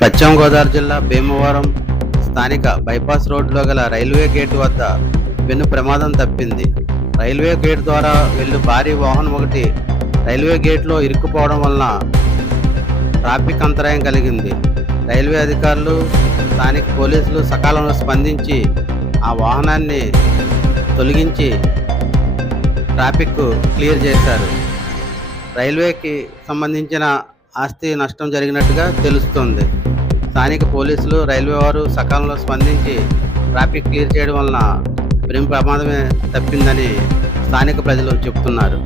పశ్చిమ గోదావరి జిల్లా భీమవరం స్థానిక బైపాస్ రోడ్లో గల రైల్వే గేటు వద్ద పెను ప్రమాదం తప్పింది. రైల్వే గేట్ ద్వారా వెళ్ళు భారీ వాహనం ఒకటి రైల్వే గేట్లో ఇరుక్కుపోవడం వలన ట్రాఫిక్ అంతరాయం కలిగింది. రైల్వే అధికారులు, స్థానిక పోలీసులు సకాలంలో స్పందించి ఆ వాహనాన్ని తొలగించి ట్రాఫిక్ క్లియర్ చేశారు. రైల్వేకి సంబంధించిన ఆస్తి నష్టం జరిగినట్టుగా తెలుస్తోంది. స్థానిక పోలీసులు, రైల్వే వారు సకాలంలో స్పందించి ట్రాఫిక్ క్లియర్ చేయడం వలన ప్రమాదమే తప్పిందని స్థానిక ప్రజలు చెబుతున్నారు.